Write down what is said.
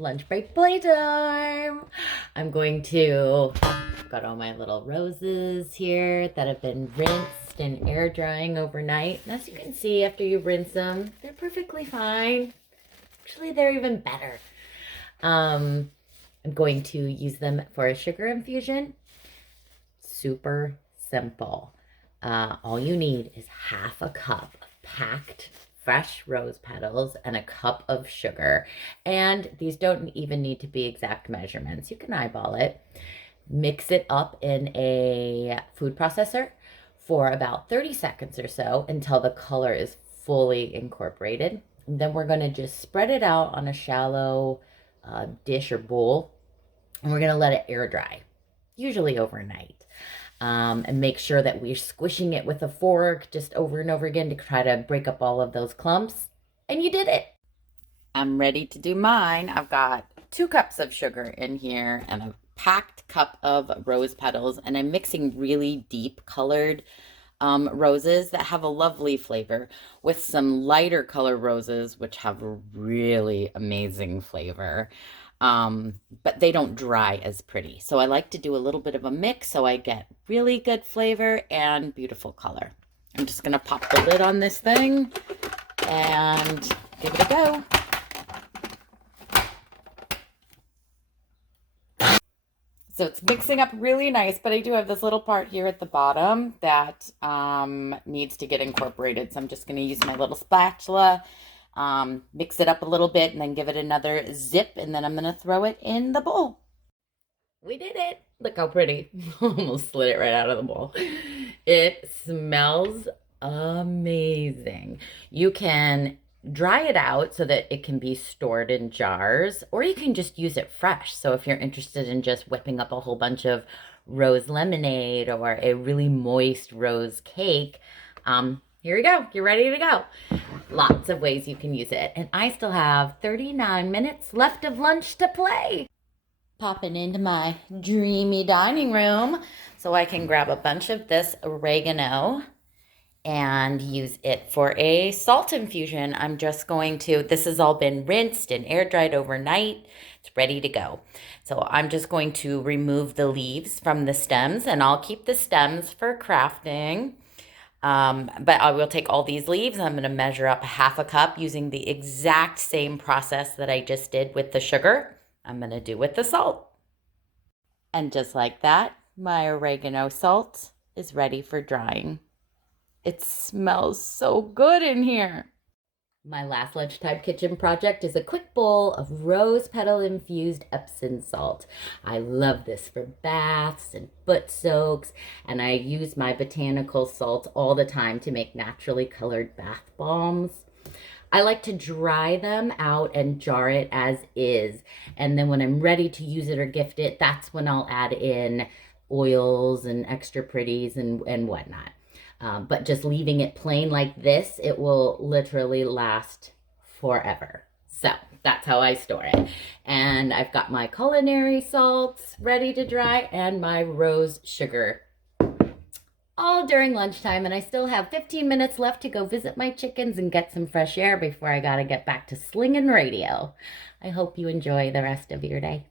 lunch break playtime. I'm going to got all my little roses here that have been rinsed and air drying overnight. And as you can see, after you rinse them, they're perfectly fine. Actually, they're even better. I'm going to use them for a sugar infusion. Super simple. All you need is half a cup of packed fresh rose petals and a cup of sugar. And these don't even need to be exact measurements. You can eyeball it. Mix it up in a food processor for about 30 seconds or so until the color is fully incorporated. And then we're going to just spread it out on a shallow dish or bowl. And we're going to let it air dry, usually overnight. And make sure that we're squishing it with a fork just over and over again to try to break up all of those clumps. And you did it. I'm ready to do mine. I've got 2 cups of sugar in here and a packed cup of rose petals. And I'm mixing really deep colored roses that have a lovely flavor with some lighter color roses, which have a really amazing flavor. But they don't dry as pretty. So I like to do a little bit of a mix so I get really good flavor and beautiful color. I'm just going to pop the lid on this thing and give it a go. So it's mixing up really nice, but I do have this little part here at the bottom that needs to get incorporated. So I'm just going to use my little spatula. Mix it up a little bit and then give it another zip, and then I'm going to throw it in the bowl. We did it. Look how pretty. Almost slid it right out of the bowl. It smells amazing. You can dry it out so that it can be stored in jars, or you can just use it fresh. So if you're interested in just whipping up a whole bunch of rose lemonade or a really moist rose cake, here we go. You're ready to go. Lots of ways you can use it. And I still have 39 minutes left of lunch to play. Popping into my dreamy dining room so I can grab a bunch of this oregano and use it for a salt infusion. I'm just going to, this has all been rinsed and air dried overnight. It's ready to go. So I'm just going to remove the leaves from the stems, and I'll keep the stems for crafting. But I will take all these leaves. I'm going to measure up half a cup using the exact same process that I just did with the sugar. I'm going to do with the salt. And just like that, my oregano salt is ready for drying. It smells so good in here. My last lunchtime kitchen project is a quick bowl of rose petal infused Epsom salt. I love this for baths and foot soaks, and I use my botanical salts all the time to make naturally colored bath bombs. I like to dry them out and jar it as is, and then when I'm ready to use it or gift it, that's when I'll add in oils and extra pretties and whatnot. But just leaving it plain like this, it will literally last forever. So that's how I store it. And I've got my culinary salts ready to dry and my rose sugar all during lunchtime. And I still have 15 minutes left to go visit my chickens and get some fresh air before I gotta get back to slinging radio. I hope you enjoy the rest of your day.